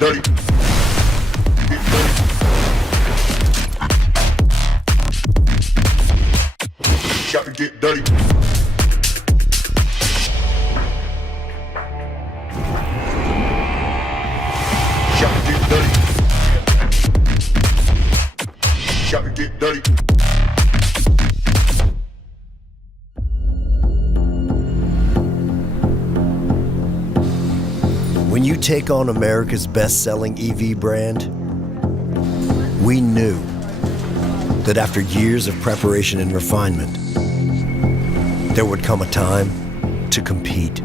dirty. Get dirty. Got to get dirty. Got to get dirty. Got to get dirty. When you take on America's best-selling EV brand, we knew that after years of preparation and refinement, there would come a time to compete.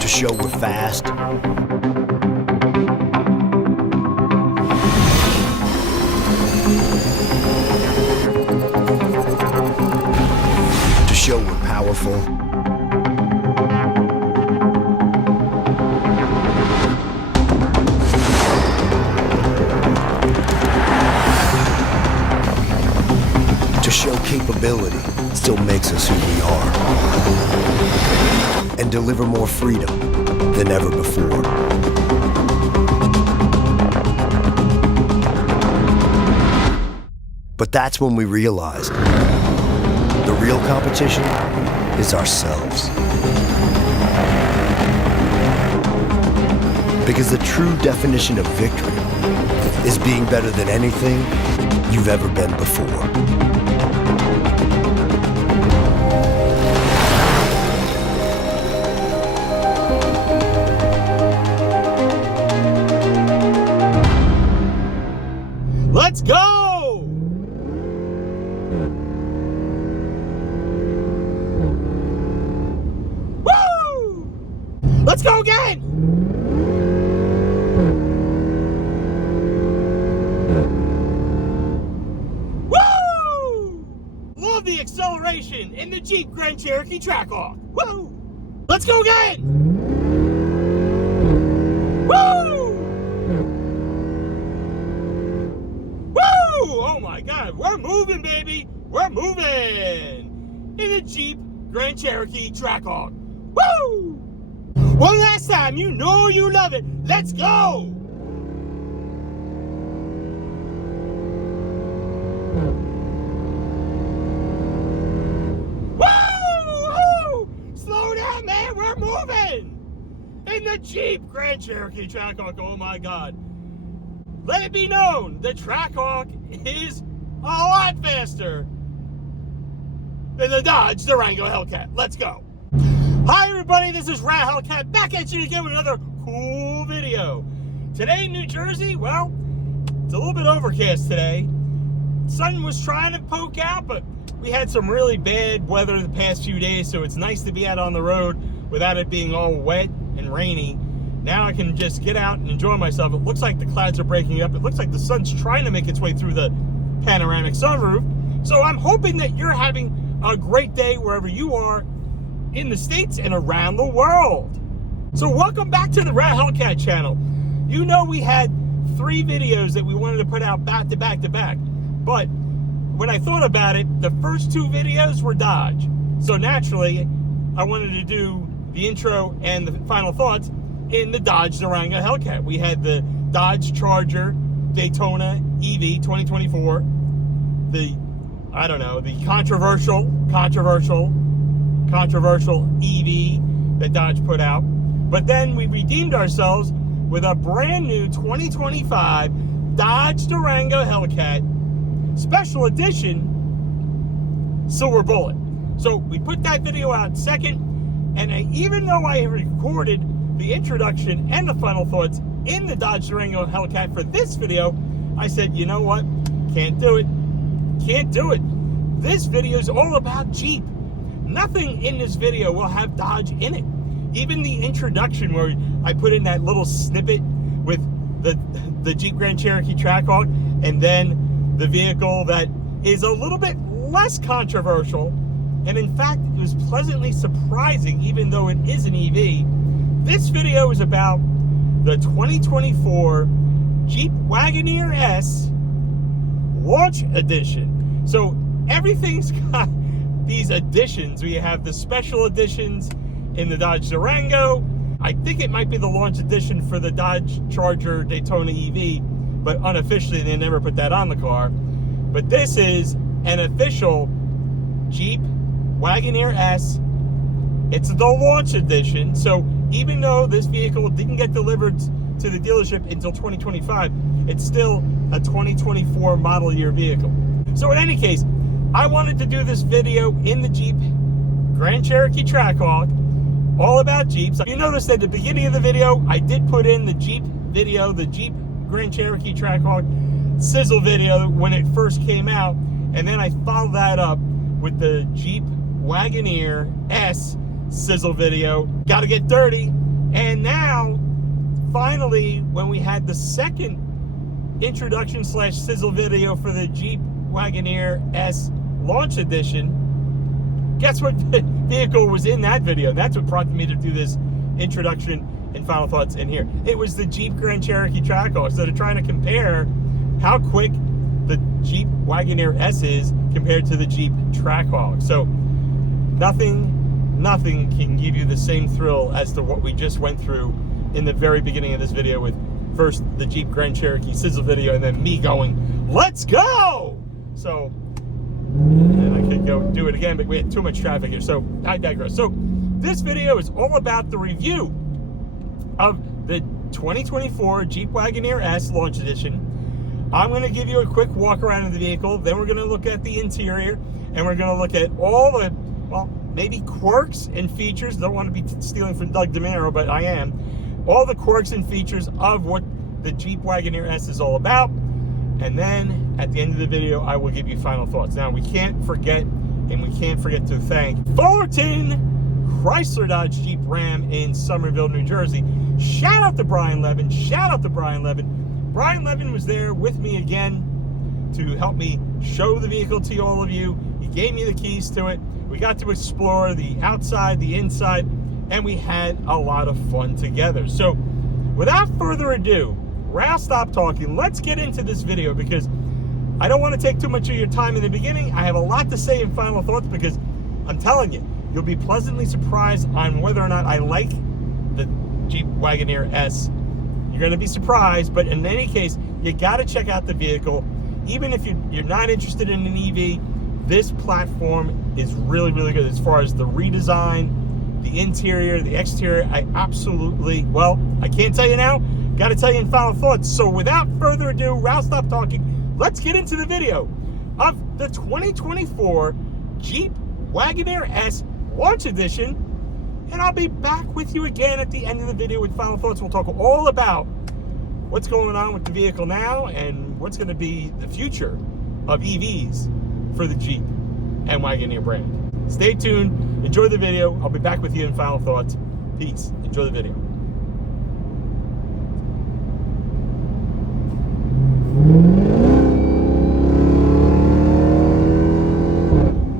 To show we're fast, to show we're powerful, to show capability still makes us who we are, and deliver more freedom than ever before. But that's when we realized the real competition is ourselves. Because the true definition of victory is being better than anything you've ever been before. Let's go! Woo! Let's go again! Woo! Love the acceleration in the Jeep Grand Cherokee Trackhawk. Woo! Let's go again! Woo! Oh my God, we're moving, baby. We're moving in the Jeep Grand Cherokee Trackhawk. Woo! One last time, you know you love it. Let's go! Woo! Slow down, man. We're moving in the Jeep Grand Cherokee Trackhawk. Oh my God. Let it be known, the Trackhawk is a lot faster than the Dodge Durango Hellcat. Let's go. Hi everybody, this is RalHellcat back at you again with another cool video. Today in New Jersey, well, it's a little bit overcast today. Sun was trying to poke out, but we had some really bad weather the past few days, so it's nice to be out on the road without it being all wet and rainy. Now I can just get out and enjoy myself. It looks like the clouds are breaking up. It looks like the sun's trying to make its way through the panoramic sunroof. So I'm hoping that you're having a great day wherever you are in the States and around the world. So welcome back to the RalHellcat channel. You know we had 3 videos that we wanted to put out back to back to back. But when I thought about it, the first 2 videos were Dodge. So naturally, I wanted to do the intro and the final thoughts in the Dodge Durango Hellcat. We had the Dodge Charger Daytona EV 2024, the controversial EV that Dodge put out. But then we redeemed ourselves with a brand new 2025 Dodge Durango Hellcat Special Edition Silver Bullet. So we put that video out second, and even though I recorded the introduction and the final thoughts in the Dodge Durango Hellcat for this video, I said, you know what? Can't do it. Can't do it. This video is all about Jeep. Nothing in this video will have Dodge in it. Even the introduction where I put in that little snippet with the Jeep Grand Cherokee Trackhawk and then the vehicle that is a little bit less controversial And in fact, it was pleasantly surprising, even though it is an EV. This video is about the 2024 Jeep Wagoneer S Launch Edition. So everything's got these editions. We have the special editions in the Dodge Durango. I think it might be the launch edition for the Dodge Charger Daytona EV, but unofficially they never put that on the car. But this is an official Jeep Wagoneer S. It's the launch edition. So even though this vehicle didn't get delivered to the dealership until 2025, it's still a 2024 model year vehicle. So in any case, I wanted to do this video in the Jeep Grand Cherokee Trackhawk, all about Jeeps. You noticed at the beginning of the video, I did put in the Jeep video, the Jeep Grand Cherokee Trackhawk sizzle video when it first came out, and then I followed that up with the Jeep Wagoneer S sizzle video. Gotta get dirty. And now, finally, when we had the second introduction / sizzle video for the Jeep Wagoneer S Launch Edition, guess what vehicle was in that video? That's what prompted me to do this introduction and final thoughts in here. It was the Jeep Grand Cherokee Trackhawk. So they're trying to compare how quick the Jeep Wagoneer S is compared to the Jeep Trackhawk. So nothing can give you the same thrill as to what we just went through in the very beginning of this video, with first the Jeep Grand Cherokee sizzle video and then me going, let's go! So, and I could go do it again, but we had too much traffic here, so I digress. So this video is all about the review of the 2024 Jeep Wagoneer S Launch Edition. I'm going to give you a quick walk around of the vehicle, then we're going to look at the interior, and we're going to look at all the, well, maybe quirks and features. Don't want to be stealing from Doug DeMero, but I am. All the quirks and features of what the Jeep Wagoneer S is all about. And then at the end of the video, I will give you final thoughts. Now, we can't forget to thank Fullerton Chrysler Dodge Jeep Ram in Somerville, New Jersey. Shout out to Bryan Levin. Bryan Levin was there with me again to help me show the vehicle to all of you. He gave me the keys to it. We got to explore the outside, the inside, and we had a lot of fun together. So without further ado, Ral, stop talking. Let's get into this video, because I don't want to take too much of your time in the beginning. I have a lot to say in final thoughts, because I'm telling you, you'll be pleasantly surprised on whether or not I like the Jeep Wagoneer S. You're going to be surprised, but in any case, you got to check out the vehicle. Even if you're not interested in an EV, this platform is really, really good as far as the redesign, the interior, the exterior. I absolutely, well, I can't tell you now. Got to tell you in final thoughts. So without further ado, Ral, stop talking. Let's get into the video of the 2024 Jeep Wagoneer S Launch Edition. And I'll be back with you again at the end of the video with final thoughts. We'll talk all about what's going on with the vehicle now and what's going to be the future of EVs for the Jeep and Wagoneer brand. Stay tuned. Enjoy the video. I'll be back with you in final thoughts. Peace. Enjoy the video.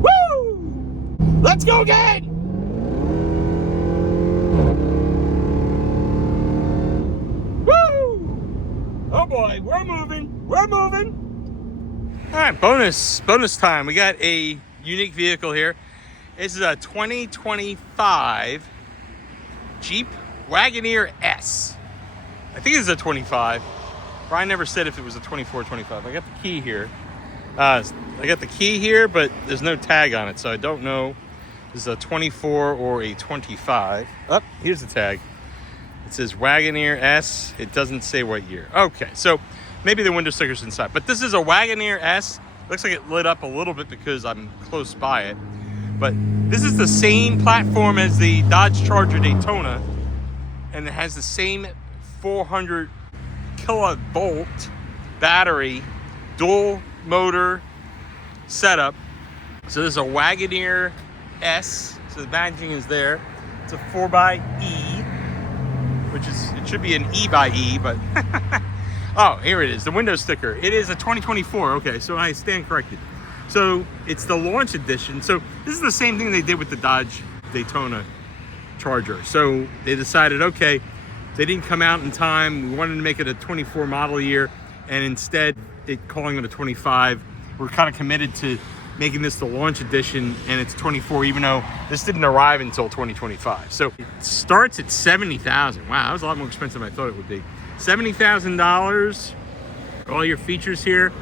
Woo! Let's go again! Oh boy, we're moving. All right, bonus time. We got a unique vehicle here. This is a 2025 Jeep Wagoneer S. I think it's a 25. Brian never said if it was a 24 or 25. I got the key here. But there's no tag on it, so I don't know if this is a 24 or a 25. Oh, here's the tag. It says Wagoneer S. It doesn't say what year. Okay, so maybe the window sticker's inside. But this is a Wagoneer S. Looks like it lit up a little bit because I'm close by it. But this is the same platform as the Dodge Charger Daytona. And it has the same 400 kilovolt battery, dual motor setup. So this is a Wagoneer S. So the badging is there. It's a 4xe. Which is, it should be an E/E, but oh, here it is, the window sticker. It is a 2024. Okay, so I stand corrected. So it's the launch edition. So this is the same thing they did with the Dodge Daytona Charger. So they decided, okay, they didn't come out in time. We wanted to make it a 24 model year, and instead calling it a 25. We're kind of committed to making this the launch edition, and it's 24, even though this didn't arrive until 2025. So it starts at $70,000. Wow, that was a lot more expensive than I thought it would be. $70,000, all your features here.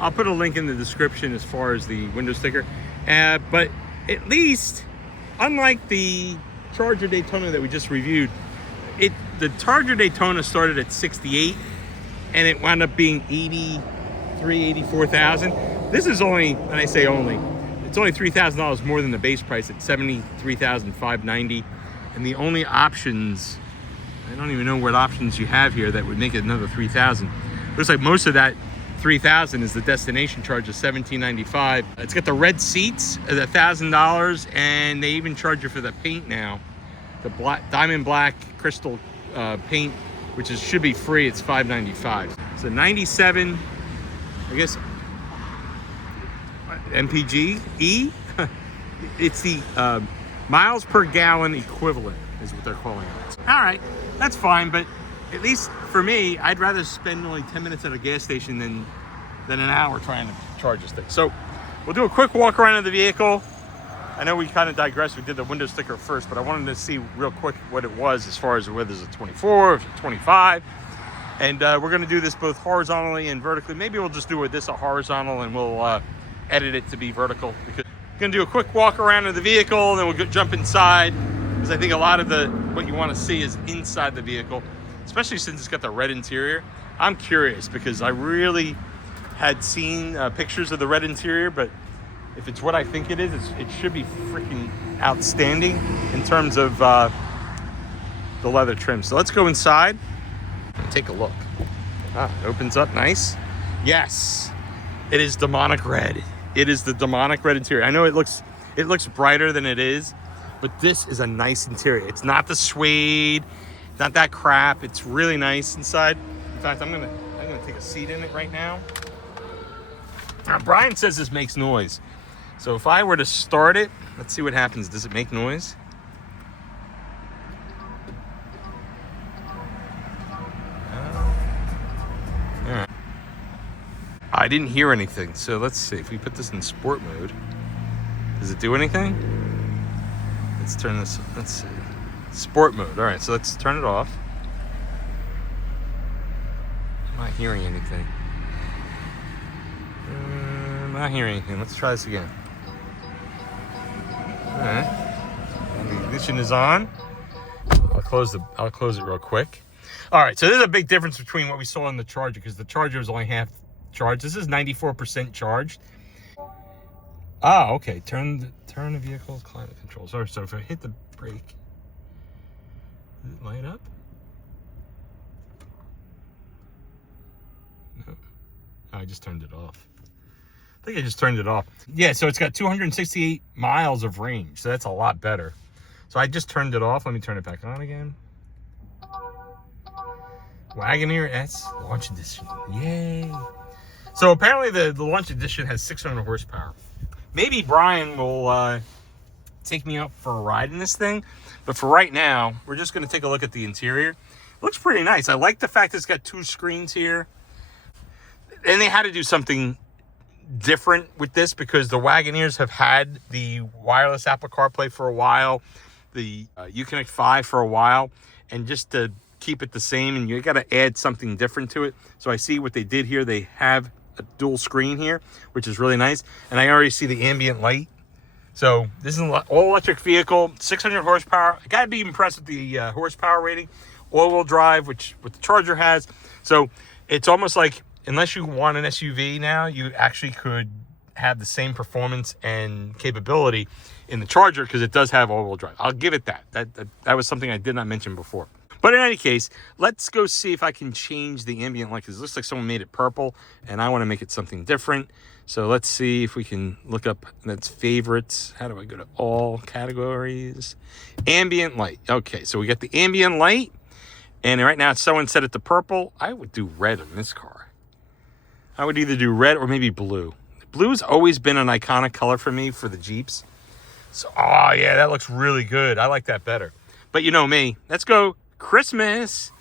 I'll put a link in the description as far as the window sticker. But at least, unlike the Charger Daytona that we just reviewed, the Charger Daytona started at 68, and it wound up being 84,000. This is only, and I say only, it's only $3,000 more than the base price at $73,590. And the only options, I don't even know what options you have here that would make it another $3,000. Looks like most of that $3,000 is the destination charge of $1,795. It's got the red seats at $1,000, and they even charge you for the paint now. The black, diamond black crystal paint, which should be free. It's $595. So 97, I guess, MPG E. It's the miles per gallon equivalent is what they're calling it. All right, that's fine, but at least for me, I'd rather spend only 10 minutes at a gas station than an hour trying to charge this thing. So we'll do a quick walk around of the vehicle. I know we kind of digressed. We did the window sticker first, but I wanted to see real quick what it was as far as whether it's a 24 or 25. And we're going to do this both horizontally and vertically. Maybe we'll just do this a horizontal, and we'll edit it to be vertical. Because we're going to do a quick walk around of the vehicle, and then we'll jump inside, because I think a lot of what you want to see is inside the vehicle, especially since it's got the red interior. I'm curious because I really had seen pictures of the red interior, but if it's what I think it is, it should be freaking outstanding in terms of the leather trim. So let's go inside and take a look. It opens up nice. Yes, it is demonic red. It is the demonic red interior. I know it looks brighter than it is, but this is a nice interior. It's not the suede, not that crap. It's really nice inside. In fact, I'm gonna take a seat in it right now. Now, Brian says this makes noise. So if I were to start it, let's see what happens. Does it make noise? All right. I didn't hear anything. So let's see. If we put this in sport mode, does it do anything? Let's turn this. Let's see. Sport mode. All right. So let's turn it off. I'm not hearing anything. I'm not hearing anything. Let's try this again. All right. And the ignition is on. I'll close it real quick. All right. So there's a big difference between what we saw in the Charger, because the Charger was only half charged. This is 94% charged. Okay. Turn the vehicle's climate control. So if I hit the brake, does it light up? No. I just turned it off. I think I just turned it off. Yeah, so it's got 268 miles of range, so that's a lot better. So I just turned it off. Let me turn it back on again. Wagoneer S Launch Edition. Yay. So apparently the Launch Edition has 600 horsepower. Maybe Brian will take me out for a ride in this thing. But for right now, we're just going to take a look at the interior. It looks pretty nice. I like the fact it's got 2 screens here. And they had to do something different with this, because the Wagoneers have had the wireless Apple CarPlay for a while, the Uconnect 5 for a while, and just to keep it the same, and you got to add something different to it. So I see what they did here. They have a dual screen here, which is really nice, and I already see the ambient light. So this is an all-electric vehicle, 600 horsepower. I gotta be impressed with the horsepower rating. All-wheel drive, which what the Charger has. So it's almost like, unless you want an SUV now, you actually could have the same performance and capability in the Charger, because it does have all-wheel drive. I'll give it that. That was something I did not mention before. But in any case, let's go see if I can change the ambient light, because it looks like someone made it purple, and I want to make it something different. So let's see if we can look up, that's favorites. How do I go to all categories? Ambient light. Okay, so we got the ambient light, and right now someone set it to purple. I would do red on this car. I would either do red or maybe blue. Blue's always been an iconic color for me for the Jeeps. So, oh yeah, that looks really good. I like that better. But you know me. Let's go Christmas.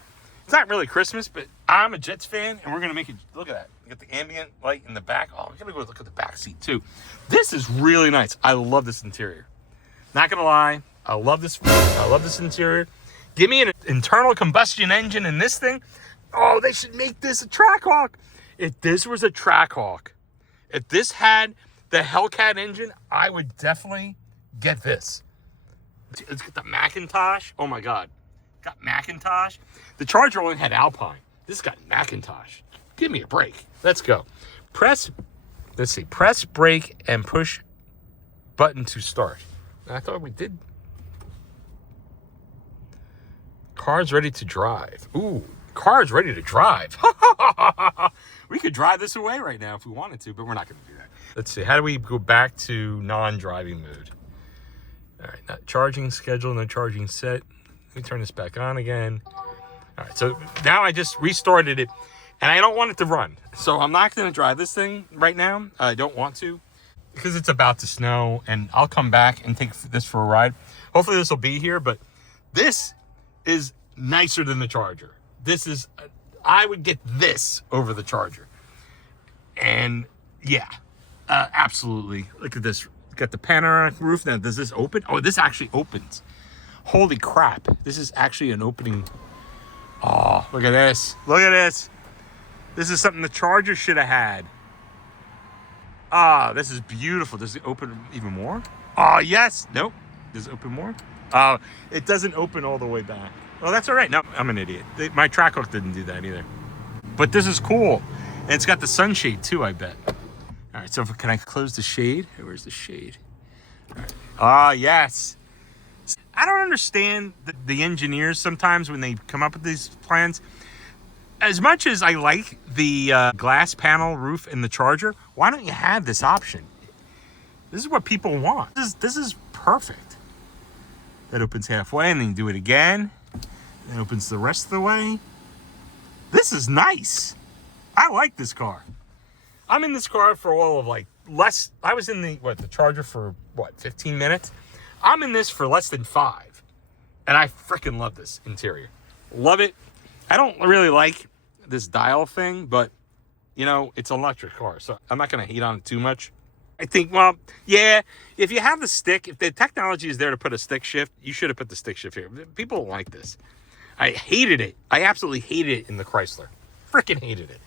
It's not really Christmas, but I'm a Jets fan, and we're going to make it. Look at that. You got the ambient light in the back. Oh, we're going to go look at the back seat, too. This is really nice. I love this interior. Not going to lie. I love this. I love this interior. Give me an internal combustion engine in this thing. Oh, they should make this a Trackhawk. If this was a Trackhawk, if this had the Hellcat engine, I would definitely get this. Let's get the Macintosh. Oh, my God. Got Macintosh. The Charger only had Alpine. This got Macintosh. Give me a break. Let's go. Press brake and push button to start. I thought we did. Car's ready to drive. Ooh, car's ready to drive. We could drive this away right now if we wanted to, but we're not going to do that. Let's see. How do we go back to non-driving mode? All right, not charging schedule, no charging set. Let me turn this back on again. All right, so now I just restarted it, and I don't want it to run. So I'm not going to drive this thing right now. I don't want to because it's about to snow, and I'll come back and take this for a ride. Hopefully this will be here, but this is nicer than the Charger. This is, I would get this over the Charger. And yeah, absolutely. Look at this. Got the panoramic roof. Now, does this open? Oh, this actually opens. Holy crap. This is actually an opening. Oh, look at this. Look at this. This is something the Charger should have had. Ah, this is beautiful. Does it open even more? Oh, yes. Nope. Does it open more? Oh, it doesn't open all the way back. Well, that's all right. No, I'm an idiot. My Trackhawk didn't do that either. But this is cool. And it's got the sunshade too, I bet. All right, so can I close the shade? Where's the shade? All right. Ah, yes. I don't understand the engineers sometimes when they come up with these plans. As much as I like the glass panel roof in the Charger, why don't you have this option? This is what people want. This is perfect. That opens halfway, and then you do it again. It opens the rest of the way. This is nice. I like this car. I'm in this car for all of less. I was in the Charger for 15 minutes. I'm in this for less than 5. And I freaking love this interior. Love it. I don't really like this dial thing, but you know, it's an electric car, so I'm not going to hate on it too much. I think, well, yeah, if you have the stick, if the technology is there to put a stick shift, you should have put the stick shift here. People don't like this. I hated it. I absolutely hated it in the Chrysler. Freaking hated it.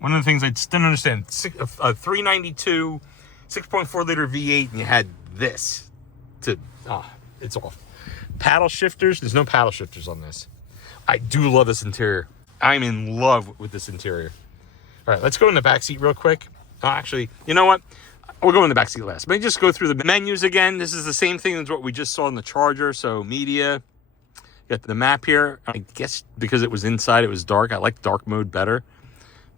One of the things I just didn't understand, a 392, 6.4 liter V8, and you had this. It's off. Paddle shifters, there's no paddle shifters on this. I do love this interior. I'm in love with this interior. All right, let's go in the back seat real quick. Actually, you know what? We'll go in the back seat last. Let me just go through the menus again. This is the same thing as what we just saw in the Charger. So media, got the map here. I guess because it was inside, it was dark. I like dark mode better,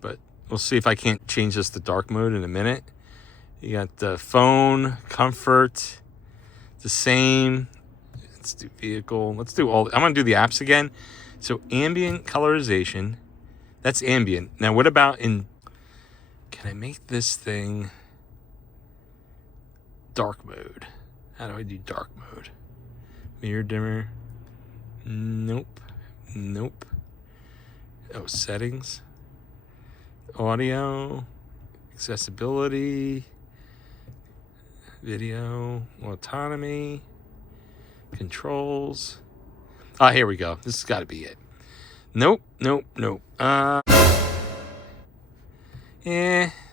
but we'll see if I can't change this to dark mode in a minute. You got the phone, comfort, the same. Let's do vehicle. Let's do all. I'm going to do the apps again. So ambient colorization, that's ambient. Now what about in, can I make this thing dark mode? How do I do dark mode? Mirror dimmer. Nope. Oh, settings. Audio. Accessibility. Video. Autonomy. Controls. Oh, here we go. This has got to be it. Nope.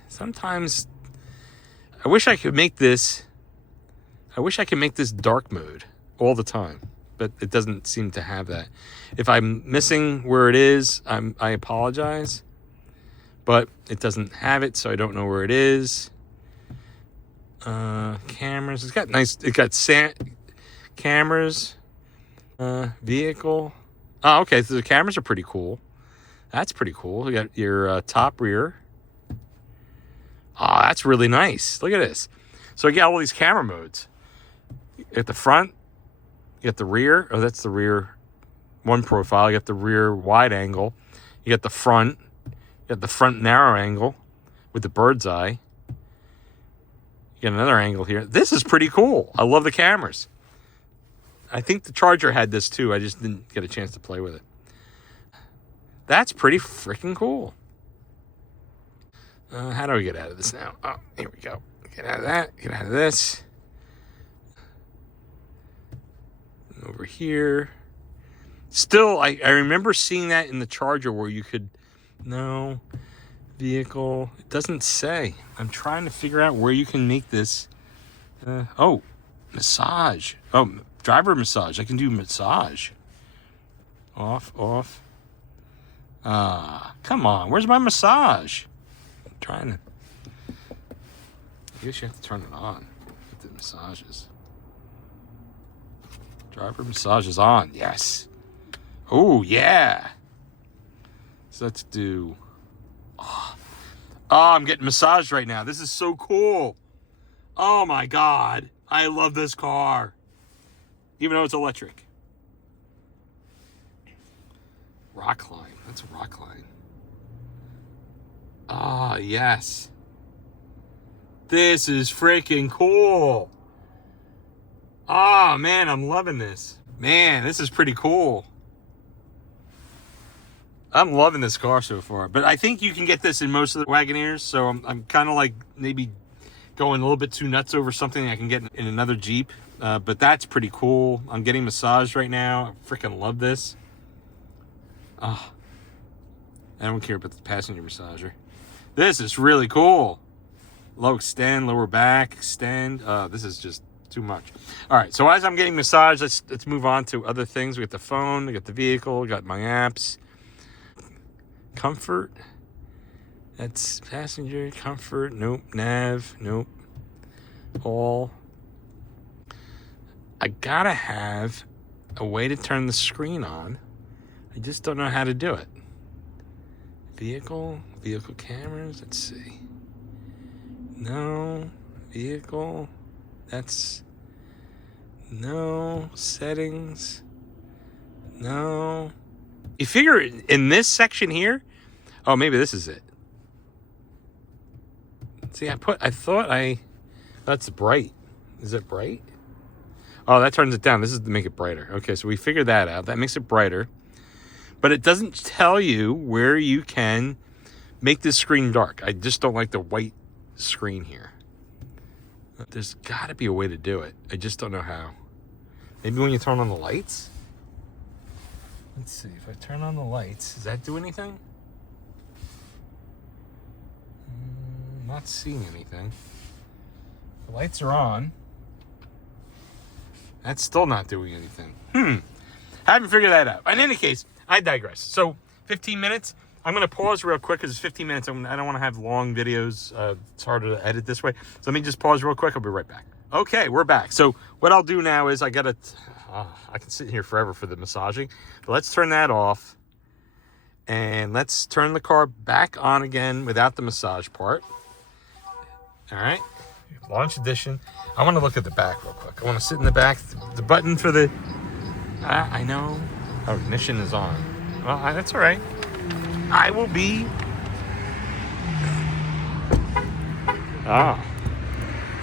Sometimes I wish I could make this dark mode all the time, but it doesn't seem to have that. If I'm missing where it is, I apologize, but it doesn't have it, so I don't know where it is. Cameras. It got cameras. Vehicle. Oh, okay. So the cameras are pretty cool. That's pretty cool. You got your top rear. Oh, that's really nice. Look at this. So you got all these camera modes. At the front, you got the rear. Oh, that's the rear one profile. You got the rear wide angle. You got the front. You got the front narrow angle with the bird's eye. Get another angle here. This is pretty cool. I love the cameras. I think the Charger had this too. I just didn't get a chance to play with it. That's pretty freaking cool. How do we get out of this now? Oh, here we go. Get out of that. Get out of this. Over here. Still, I remember seeing that in the Charger where you could... No. Vehicle. It doesn't say. I'm trying to figure out where you can make this. Oh. Massage. Oh, driver massage. I can do massage. Off, off. Come on. Where's my massage? I'm trying to... I guess you have to turn it on. Get the massages. Driver massage is on. Yes. Oh, yeah. So let's do... Oh, I'm getting massaged right now. This is so cool. Oh, my God. I love this car. Even though it's electric. Rock climb. That's a rock climb. Ah, yes. This is freaking cool. Oh, man, I'm loving this. Man, this is pretty cool. I'm loving this car so far. But I think you can get this in most of the Wagoneers. So I'm kind of like maybe going a little bit too nuts over something I can get in another Jeep. But that's pretty cool. I'm getting massaged right now. I freaking love this. Oh, I don't care about the passenger massager. This is really cool. Low extend, lower back, extend. This is just too much. All right, so as I'm getting massaged, let's move on to other things. We got the phone, we got the vehicle, we got my apps. Comfort. That's passenger, comfort, nope. Nav, nope. All. I gotta have a way to turn the screen on. I just don't know how to do it. Vehicle cameras, let's see. No, vehicle, that's, no, settings, no. You figure in this section here, oh, maybe this is it. See, that's bright. Is it bright? Oh, that turns it down. This is to make it brighter. Okay, so we figured that out. That makes it brighter. But it doesn't tell you where you can make this screen dark. I just don't like the white screen here. There's got to be a way to do it. I just don't know how. Maybe when you turn on the lights? Let's see. If I turn on the lights, does that do anything? Not seeing anything. The lights are on. That's still not doing anything. Haven't figured that out. In any case, I digress. So, 15 minutes. I'm going to pause real quick because it's 15 minutes. I don't want to have long videos. It's harder to edit this way. So let me just pause real quick. I'll be right back. Okay, we're back. So what I'll do now is I can sit here forever for the massaging. But let's turn that off. And let's turn the car back on again without the massage part. All right. Launch edition. I want to look at the back real quick. I want to sit in the back. The button for the... I know. Oh, ignition is on. Well, that's all right. I will be...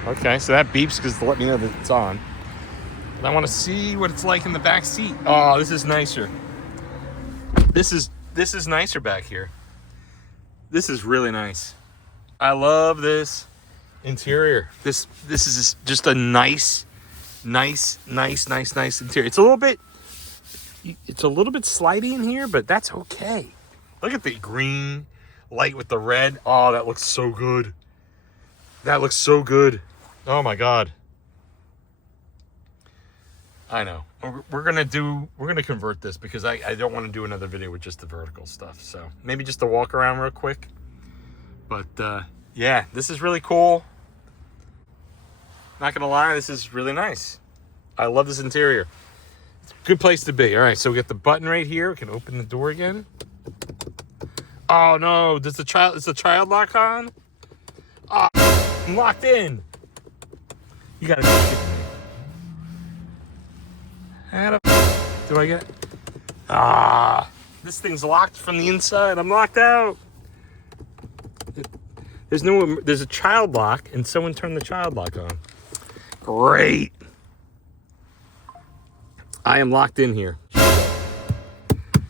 Okay, so that beeps because to let me know that it's on. And I want to see what it's like in the back seat. Oh, this is nicer. This is nicer back here. This is really nice. I love this interior. This is just a nice interior. It's a little bit slidey in here, but that's okay. Look at the green light with the red. Oh, that looks so good. That looks so good. Oh my God. I know. We're gonna convert this because I don't want to do another video with just the vertical stuff. So maybe just a walk around real quick. But yeah, this is really cool. Not gonna lie, this is really nice. I love this interior. It's a good place to be. All right, so we got the button right here. We can open the door again. Oh no, is the child lock on? Oh, I'm locked in. You gotta be kidding me. How the do I get? This thing's locked from the inside. I'm locked out. There's a child lock, and someone turned the child lock on. Great. I am locked in here.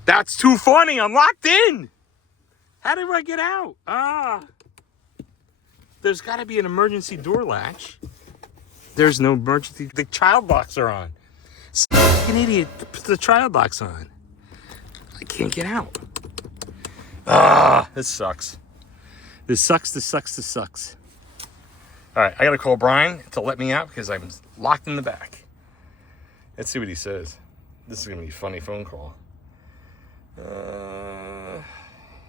That's too funny. I'm locked in. How did I get out? There's got to be an emergency door latch. There's no emergency. The child locks are on. An idiot put the child locks on. I can't get out. This sucks. This sucks. All right, I got to call Brian to let me out because I'm locked in the back. Let's see what he says. This is going to be a funny phone call.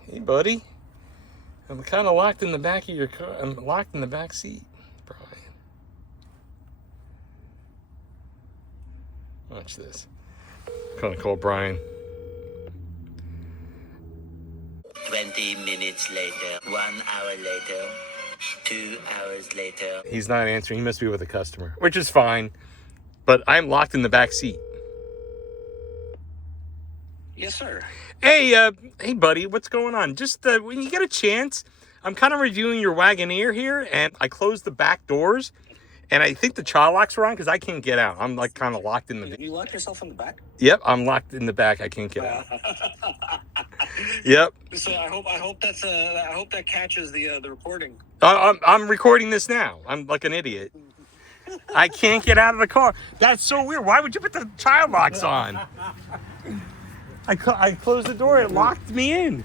Hey, buddy. I'm kind of locked in the back of your car. I'm locked in the back seat, Brian. Watch this. I'm going to call Brian. 20 minutes later, 1 hour later, 2 hours later. He's not answering. He must be with a customer, which is fine. But I'm locked in the back seat. Yes, sir. Hey, hey, buddy, what's going on? Just when you get a chance, I'm kind of reviewing your Wagoneer here, and I closed the back doors, and I think the child locks are on because I can't get out. I'm like kind of locked in the. You locked yourself in the back? Yep, I'm locked in the back. I can't get out. Yep. So I hope that catches the recording. I'm recording this now. I'm like an idiot. I can't get out of the car. That's so weird. Why would you put the child locks on? I closed the door. It locked me in.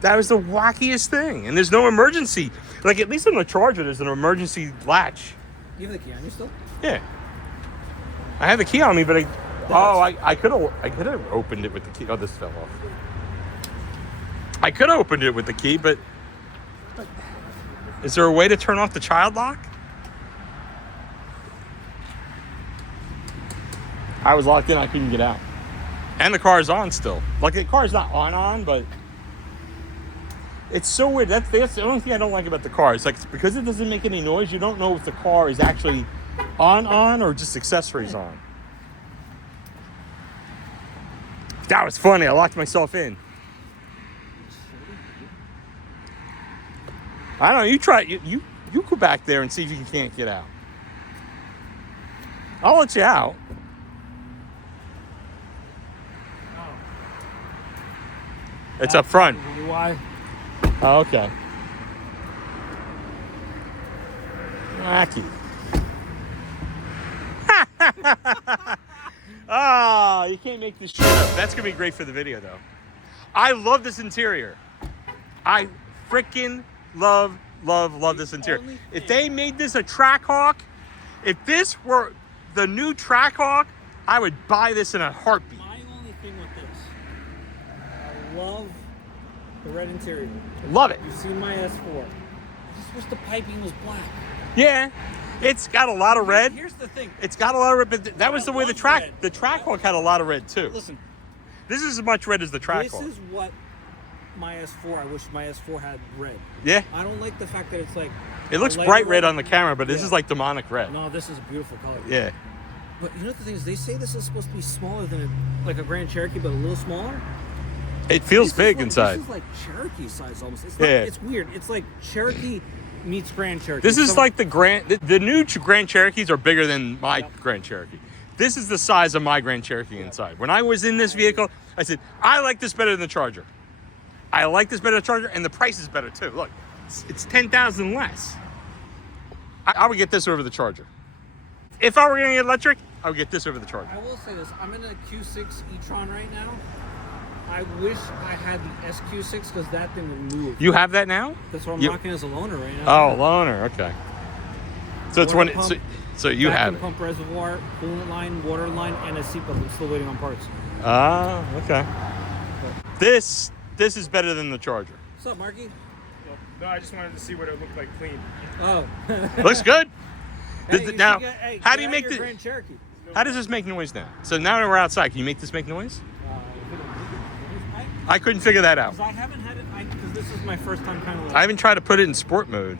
That was the wackiest thing. And there's no emergency. Like, at least on the Charger, there's an emergency latch. You have the key on you still? Yeah. I have the key on me, but I could have opened it with the key. Oh, this fell off. I could have opened it with the key, but is there a way to turn off the child lock? I was locked in. I couldn't get out. And the car's on still. Like, the car's not on, but it's so weird. That's the only thing I don't like about the car. It's like, because it doesn't make any noise, you don't know if the car is actually on or just accessories on. That was funny. I locked myself in. I don't know. You try. You go back there and see if you can't get out. I'll let you out. It's up front. Why? Oh, okay. Wacky. Oh, you can't make this shit up. That's going to be great for the video, though. I love this interior. I freaking love this interior. If they made this a Trackhawk, if this were the new Trackhawk, I would buy this in a heartbeat. My only thing with this, I love the red interior. Love it. You've seen my S4. I just wish the piping was black. Yeah. It's got a lot of red. Here's the thing. It's got a lot of red, but that was the way the Trackhawk had a lot of red too. Listen. This is as much red as the Trackhawk. This is what my S4, I wish my S4 had red. Yeah. I don't like the fact that it's like... It looks bright red on the camera, but this is like demonic red. No, this is a beautiful color. Yeah. But you know the thing is, they say this is supposed to be smaller than like a Grand Cherokee, but a little smaller. It feels big inside. This is like Cherokee size almost. It's not, Yeah. It's weird. It's like Cherokee meets Grand Cherokee. This is like the new Grand Cherokees are bigger than my Grand Cherokee. This is the size of my Grand Cherokee inside. When I was in this vehicle, I said, I like this better than the Charger. I like this better than the Charger, and the price is better too. Look, it's $10,000 less. I would get this over the Charger. If I were going to get electric, I would get this over the Charger. I will say this. I'm in a Q6 e-tron right now. I wish I had the SQ6 because that thing would move. You have that now? That's what I'm rocking as a loaner right now. Oh, loaner. Okay. So it's when so you have it. Pump reservoir, coolant line, water line, and a seat belt. I'm still waiting on parts. Ah, okay. This is better than the Charger. What's up, Marky? No, I just wanted to see what it looked like clean. Oh. Looks good. Hey, now, hey, how do you get make out the? your Grand Cherokee? How does this make noise now? So now that we're outside, can you make this make noise? I couldn't figure that out. Because I haven't had it, because this is my first time kind of like... I haven't tried to put it in sport mode.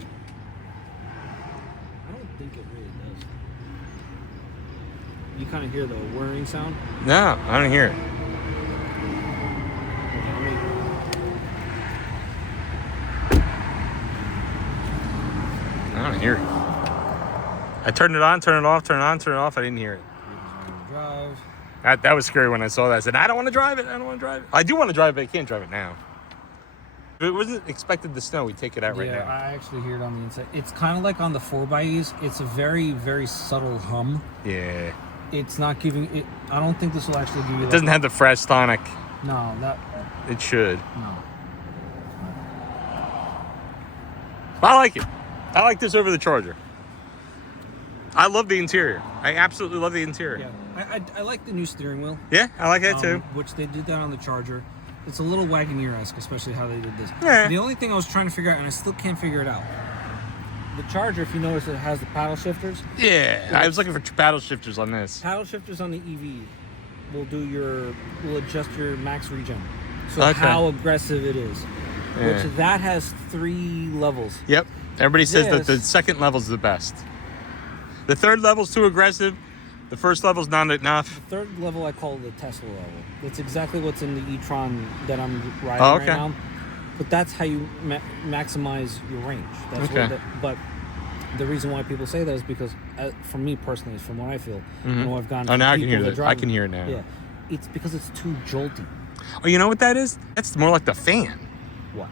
I don't think it really does. You kind of hear the whirring sound? No, I don't hear it. I don't hear it. I turned it on, turned it off, turned it on, turned it off. I didn't hear it. Drive. That was scary when I saw that. I said, I don't want to drive it. I don't want to drive it. I do want to drive it, but I can't drive it now. If it wasn't expected to snow, we'd take it out right now. I actually hear it on the inside. It's kind of like on the 4xEs. It's a very, very subtle hum. Yeah. It's not giving it. I don't think this will actually give you. It doesn't have the fresh tonic. No, that. It should. No. I like it. I like this over the Charger. I love the interior. I absolutely love the interior. Yeah, I like the new steering wheel. Yeah, I like that too. Which they did that on the Charger. It's a little Wagoneer-esque, especially how they did this. Yeah. The only thing I was trying to figure out, and I still can't figure it out. The Charger, if you notice, it has the paddle shifters. Yeah, I was looking for paddle shifters on this. Paddle shifters on the EV will adjust your max regen. So Okay. how aggressive it is. Yeah. Which that has 3 levels. Yep. Everybody says that the This- second level's the best. The third level's too aggressive. The first level's not enough. The 3rd level I call the Tesla level. That's exactly what's in the e-tron that I'm riding Oh, okay. right now. But that's how you maximize your range. That's Okay. but the reason why people say that is because, for me personally, from what I feel, I've gone. Oh, now I can people hear that that. drive I can hear it now. Yeah, it's because it's too jolty. Oh, you know what that is? That's more like the fan. What?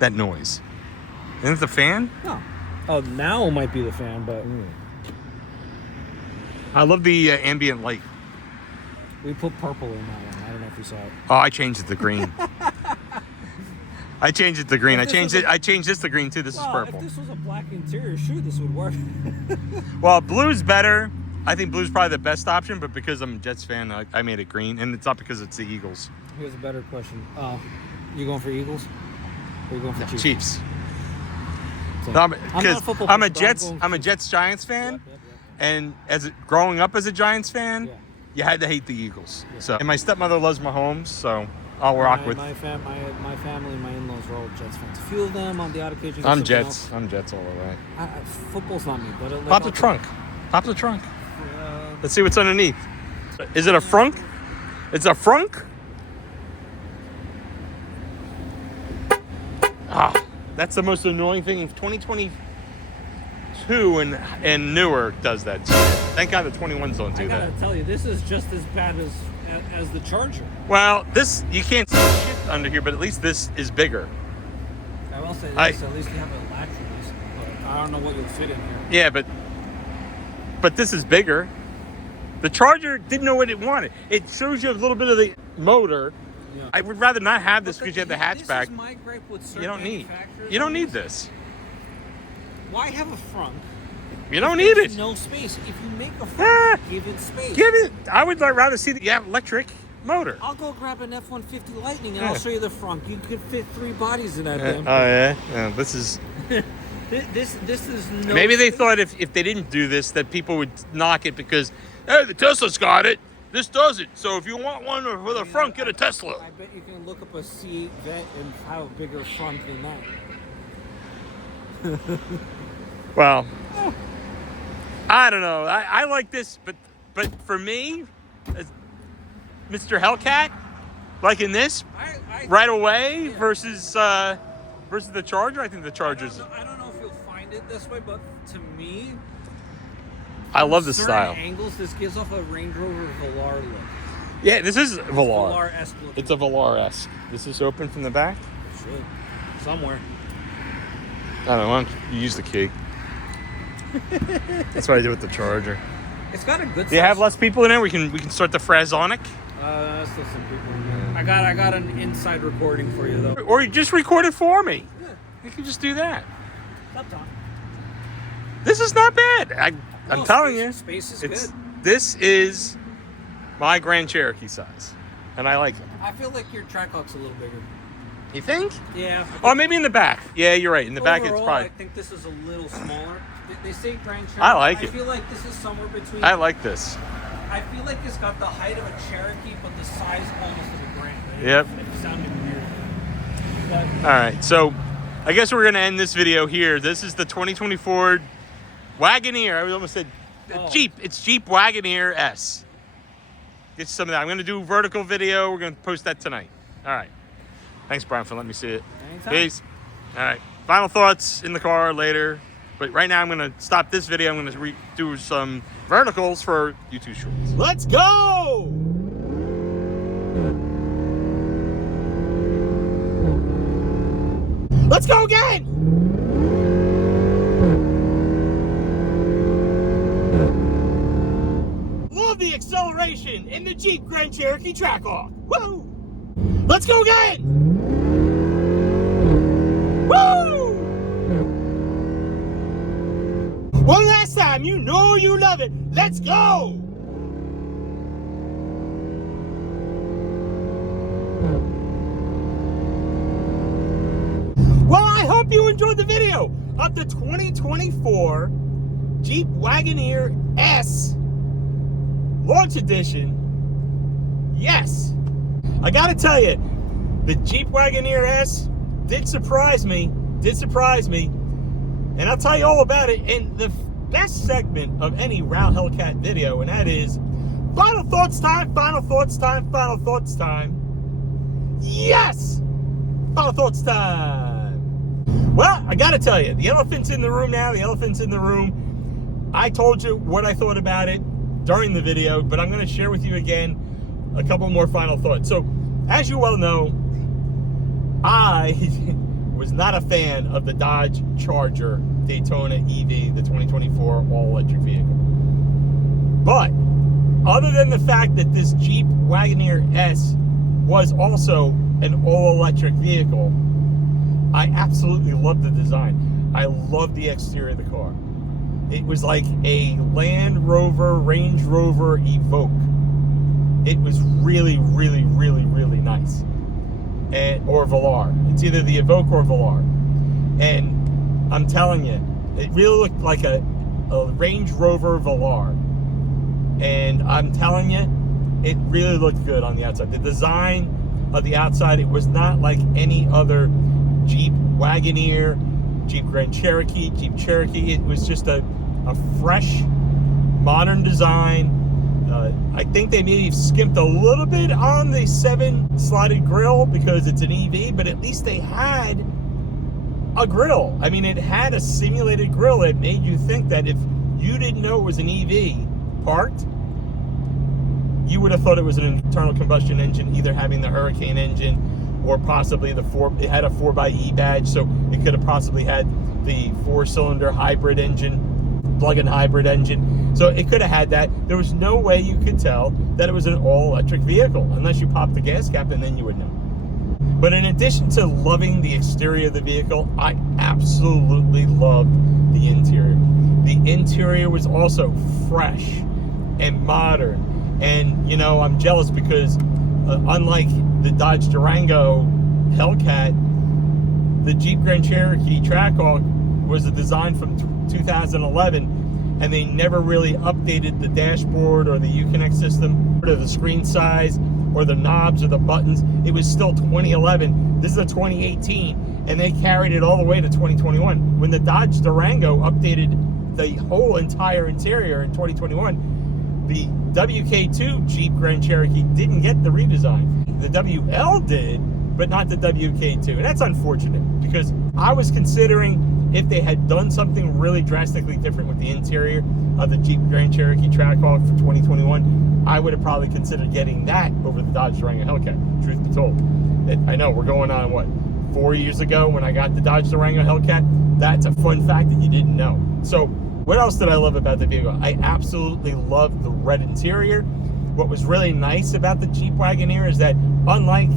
That noise. Isn't it the fan? No. Oh, now it might be the fan, but I love the ambient light. we put purple in that one. I don't know if you saw it. Oh, I changed it to green. I changed it to green. If this was I changed this to green too. This is purple. If this was a black interior, sure, this would work. Well, blue's better. I think blue's probably the best option, but because I'm a Jets fan, I made it green, and it's not because it's the Eagles. Here's a better question. You going for Eagles? Or you going for Chiefs? Chiefs. So, No, I'm not a because football I'm a person, but Jets. going I'm a for- Jets Giants fan, Yep. and growing up as a Giants fan, Yeah. you had to hate the Eagles. So, and my stepmother loves Mahomes, so I'll rock with. My family, my in-laws are all Jets fans. A few of them on the odd occasion. I'm something Jets. else. I'm Jets all the way. Football's not me, but like, Pop the trunk. Pop the trunk. Let's see what's underneath. Is it a frunk? It's a frunk? Ah, that's the most annoying thing. 2022 and newer does that. Thank God the 21s don't do I gotta that. tell you, this is just as bad as the Charger. Well, this, you can't see shit under here, but at least this is bigger. I will say this, I- at least you have a latch release, but I don't know what you'll fit in here. Yeah, but this is bigger. The Charger didn't know what it wanted. It shows you a little bit of the motor. Yeah. I would rather not have this because you have the hatchback. This is my gripe with certain You don't need. manufacturers You don't on need this. this. Why have a front? You don't need There's it. no space. If you make a Ah, front, give it space. Give it. I would rather see the electric motor. I'll go grab an F-150 Lightning and Yeah. I'll show you the front. You could fit 3 bodies in that damn. Oh yeah. Yeah. This is. This is no. Maybe they space. thought if they didn't do this that people would knock it because hey, the Tesla's got it. This does it. So if you want one for the front, get a Tesla. I bet you can look up a C8 Vet and have a bigger front than that. Well, I don't know. I like this, but for me, as Mr. Hellcat, like in this I right away versus the Charger, I think the Charger's. I don't know if you'll find it this way, but to me, I love the certain style. angles, this gives off a Range Rover Velar look. Yeah, this is Velar. Velar-esque look. It's a Velar-esque. This is open from the back. Should. Somewhere. I don't know. Why don't you use the key? That's what I do with the Charger. It's got a good. Do you have less people in there? We can start the Frazonic, Still some people in there. I got an inside recording for you though. or you just record it for me. Yeah. You can just do that. Stop talking. This is not bad. I'm No, telling space- you, space is it's good. this is my Grand Cherokee size, and I like it. I feel like your Trackhawk's a little bigger. You think? Yeah. Oh, maybe in the back. Yeah, you're right. In the back, it's Overall, probably. I think this is a little smaller. They say Grand Cherokee. I like it. I feel like this is somewhere between. I like this. I feel like it's got the height of a Cherokee, but the size almost of a Grand. Yep. It sounded weird. But All right, so I guess we're gonna end this video here. This is the 2024 Wagoneer. I almost said Jeep. It's Jeep Wagoneer S. Get some of that. I'm gonna do a vertical video. We're gonna post that tonight. All right. Thanks, Brian, for letting me see it. anytime. Peace. All right. Final thoughts in the car later. But right now I'm gonna stop this video. I'm gonna do some verticals for YouTube Shorts. Let's go! Let's go again! Love the acceleration in the Jeep Grand Cherokee Trackhawk. Woo! Let's go again! Woo! One last time, you know you love it. Let's go! Well, I hope you enjoyed the video of the 2024 Jeep Wagoneer S Launch Edition. Yes, I gotta tell you, the Jeep Wagoneer S did surprise me, and I'll tell you all about it in the best segment of any RalHellcat video, and that is final thoughts time, final thoughts time, final thoughts time. Yes! Final thoughts time. Well, I gotta tell you, the elephant's in the room now, the elephant's in the room. I told you what I thought about it during the video, but I'm gonna share with you again a couple more final thoughts. So, as you well know, I was not a fan of the Dodge Charger Daytona EV, the 2024 all-electric vehicle. But, other than the fact that this Jeep Wagoneer S was also an all-electric vehicle, I absolutely loved the design. I loved the exterior of the car. It was like a Land Rover, Range Rover Evoque. It was really, really, really, really nice. Or Velar. It's either the Evoque or Velar. And I'm telling you, it really looked like a Range Rover Velar. And I'm telling you, it really looked good on the outside. The design of the outside, it was not like any other Jeep Wagoneer, Jeep Grand Cherokee, Jeep Cherokee. It was just a fresh, modern design. I think they maybe skimped a little bit on the 7-slotted grille because it's an EV, but at least they had a grille. I mean, it had a simulated grille. It made you think that if you didn't know it was an EV parked, you would have thought it was an internal combustion engine, either having the Hurricane engine or possibly it had a 4xe badge, so it could have possibly had the 4-cylinder hybrid engine, plug-in hybrid engine. So it could have had that. There was no way you could tell that it was an all-electric vehicle unless you popped the gas cap, and then you would know. But in addition to loving the exterior of the vehicle, I absolutely loved the interior. The interior was also fresh and modern. And, you know, I'm jealous because unlike the Dodge Durango Hellcat, the Jeep Grand Cherokee Trackhawk was a design from 2011, and they never really updated the dashboard or the Uconnect system or the screen size or the knobs or the buttons. It was still 2011. This is a 2018, and they carried it all the way to 2021. When the Dodge Durango updated the whole entire interior in 2021, the WK2 Jeep Grand Cherokee didn't get the redesign. The WL did, but not the WK2. And that's unfortunate because I was considering if they had done something really drastically different with the interior of the Jeep Grand Cherokee Trackhawk for 2021, I would have probably considered getting that over the Dodge Durango Hellcat, truth be told. I know we're going on, what, 4 years ago when I got the Dodge Durango Hellcat? That's a fun fact that you didn't know. So, what else did I love about the vehicle? I absolutely loved the red interior. What was really nice about the Jeep Wagoneer is that unlike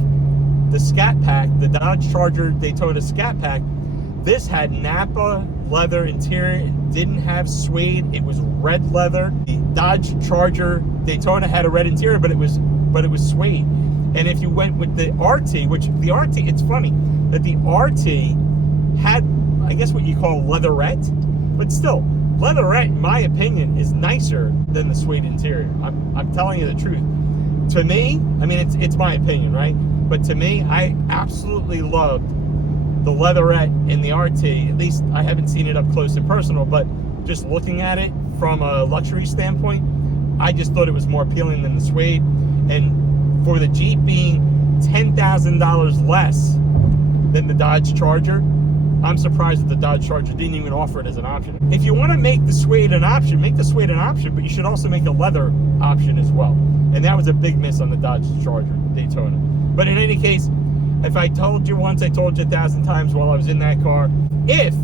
the Scat Pack, the Dodge Charger Daytona Scat Pack, this had Napa leather interior. It didn't have suede. It was red leather. The Dodge Charger Daytona had a red interior, but it was suede. And if you went with the RT, which the RT, it's funny that the RT had, I guess what you call leatherette, but still, leatherette, in my opinion, is nicer than the suede interior. I'm telling you the truth. To me, I mean, it's my opinion, right? But to me, I absolutely loved the leatherette in the RT. At least I haven't seen it up close and personal, but just looking at it from a luxury standpoint, I just thought it was more appealing than the suede. And for the Jeep being $10,000 less than the Dodge Charger, I'm surprised that the Dodge Charger didn't even offer it as an option. If you want to make the suede an option, make the suede an option, but you should also make a leather option as well. And that was a big miss on the Dodge Charger Daytona. But in any case, if I told you once, I told you 1,000 times while I was in that car, if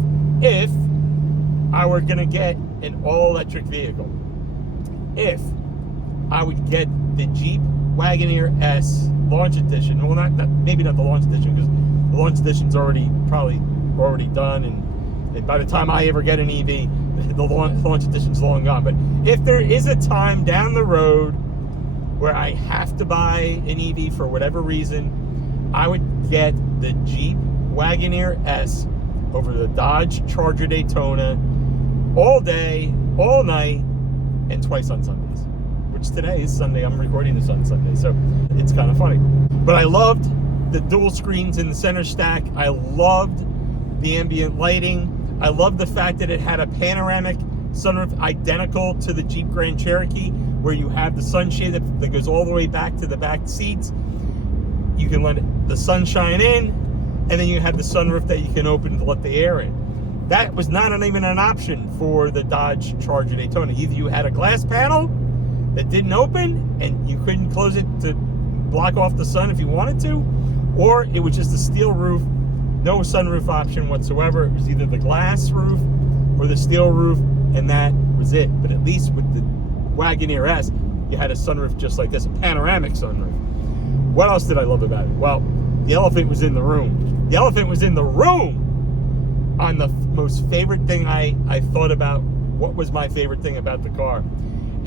I were going to get an all-electric vehicle, if I would get the Jeep Wagoneer S Launch Edition, well, maybe not the Launch Edition, because the Launch Edition's already done, and by the time I ever get an EV, the Launch Edition's long gone. But if there is a time down the road where I have to buy an EV for whatever reason, I would get the Jeep Wagoneer S over the Dodge Charger Daytona all day, all night, and twice on Sundays. Which today is Sunday. I'm recording this on Sunday, so it's kind of funny. But I loved the dual screens in the center stack. I loved the ambient lighting. I loved the fact that it had a panoramic sunroof identical to the Jeep Grand Cherokee, where you have the sunshade that goes all the way back to the back seats. You can let the sun shine in, and then you have the sunroof that you can open to let the air in. That was not even an option for the Dodge Charger Daytona. Either you had a glass panel that didn't open and you couldn't close it to block off the sun if you wanted to, or it was just a steel roof, no sunroof option whatsoever. It was either the glass roof or the steel roof, and that was it. But at least with the Wagoneer S, you had a sunroof just like this, a panoramic sunroof. What else did I love about it? Well, the elephant was in the room. The elephant was in the room on the most favorite thing I thought about. What was my favorite thing about the car?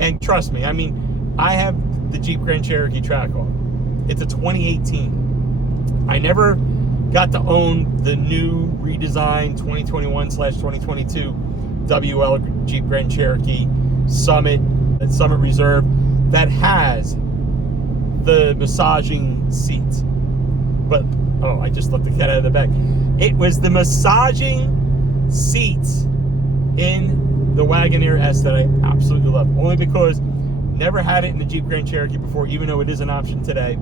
And trust me, I mean, I have the Jeep Grand Cherokee Trackhawk. It's a 2018. I never got to own the new redesigned 2021/2022 WL Jeep Grand Cherokee Summit and Summit Reserve that has the massaging seats. But, oh, I just let the cat out of the bag. It was the massaging seats in the Wagoneer S that I absolutely love. Only because never had it in the Jeep Grand Cherokee before, even though it is an option today.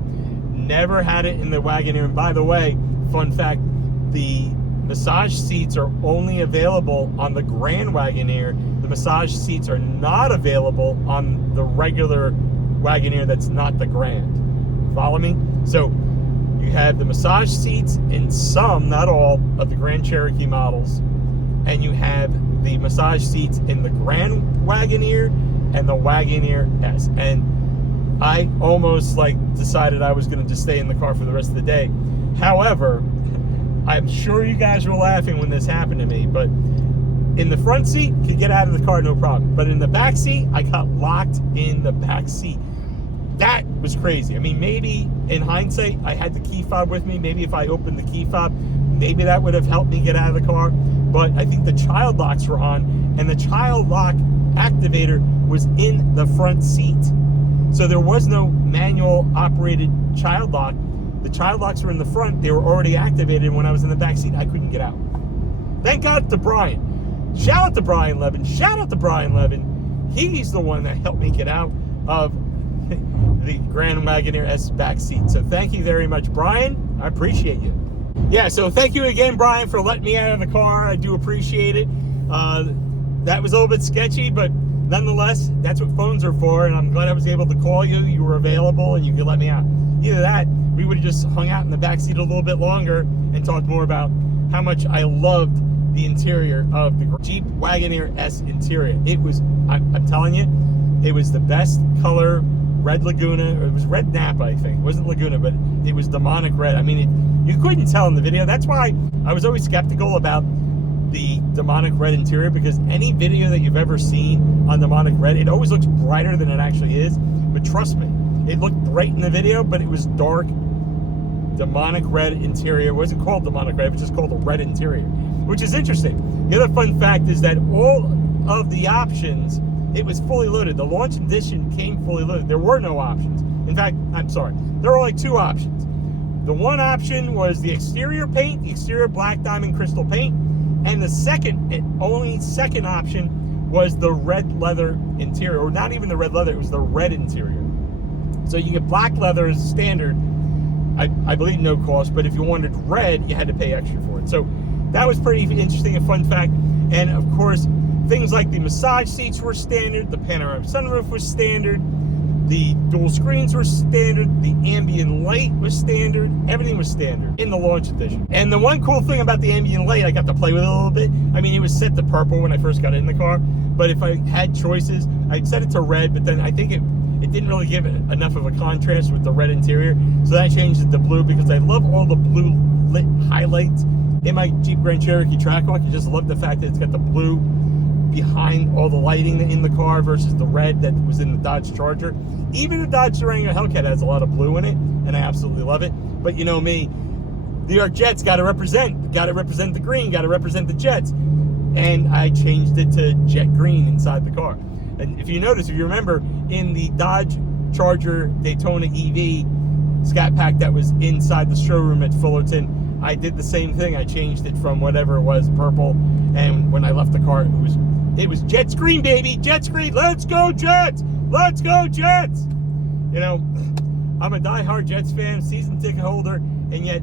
Never had it in the Wagoneer. And by the way, fun fact, the massage seats are only available on the Grand Wagoneer. The massage seats are not available on the regular Wagoneer that's not the Grand. Follow me? So you have the massage seats in some, not all, of the Grand Cherokee models, and you have the massage seats in the Grand Wagoneer and the Wagoneer S. And I almost decided I was going to just stay in the car for the rest of the day. However, I'm sure you guys were laughing when this happened to me, but in the front seat, could get out of the car, no problem. But in the back seat, I got locked in the back seat. That was crazy. I mean, maybe in hindsight, I had the key fob with me. Maybe if I opened the key fob, maybe that would have helped me get out of the car. But I think the child locks were on, and the child lock activator was in the front seat. So there was no manual operated child lock. The child locks were in the front. They were already activated. When I was in the back seat, I couldn't get out. Thank God to Bryan. Shout out to Bryan Levin. Shout out to Bryan Levin. He's the one that helped me get out of the Grand Wagoneer S back seat. So thank you very much, Bryan. I appreciate you. Yeah, so thank you again, Bryan, for letting me out of the car. I do appreciate it. That was a little bit sketchy, but nonetheless, that's what phones are for, and I'm glad I was able to call you. You were available, and you could let me out. Either that, we would have just hung out in the back seat a little bit longer and talked more about how much I loved the interior of the Jeep Wagoneer S interior. It was, I'm telling you, it was the best color, red Laguna, or it was red Napa, I think. It wasn't Laguna, but it was demonic red. I mean, you couldn't tell in the video. That's why I was always skeptical about the demonic red interior, because any video that you've ever seen on demonic red, it always looks brighter than it actually is. But trust me, it looked bright in the video, but it was dark, demonic red interior. It wasn't called demonic red, it was just called a red interior, which is interesting. The other fun fact is that all of the options, it was fully loaded. The launch edition came fully loaded. There were no options. In fact, I'm sorry, there were only two options. The one option was the exterior paint, the exterior black diamond crystal paint, and the only second option was the red leather interior, or not even the red leather, it was the red interior. So you get black leather as standard, I believe no cost, but if you wanted red, you had to pay extra for it. So that was pretty interesting, a fun fact. And of course, things like the massage seats were standard, the panoramic sunroof was standard, the dual screens were standard, the ambient light was standard, everything was standard in the launch edition. And the one cool thing about the ambient light, I got to play with it a little bit. I mean, it was set to purple when I first got in the car, but if I had choices, I'd set it to red, but then I think it didn't really give it enough of a contrast with the red interior, so that changed it to blue, because I love all the blue lit highlights in my Jeep Grand Cherokee Trackhawk. I just love the fact that it's got the blue behind all the lighting in the car versus the red that was in the Dodge Charger. Even the Dodge Durango Hellcat has a lot of blue in it, and I absolutely love it. But you know me, New York Jets got to represent the green, got to represent the Jets. And I changed it to jet green inside the car. And if you notice, if you remember, in the Dodge Charger Daytona EV Scat Pack that was inside the showroom at Fullerton, I did the same thing. I changed it from whatever it was, purple, and when I left the car, it was Jets green, baby, Jets green. Let's go Jets! Let's go Jets! You know, I'm a diehard Jets fan, season ticket holder, and yet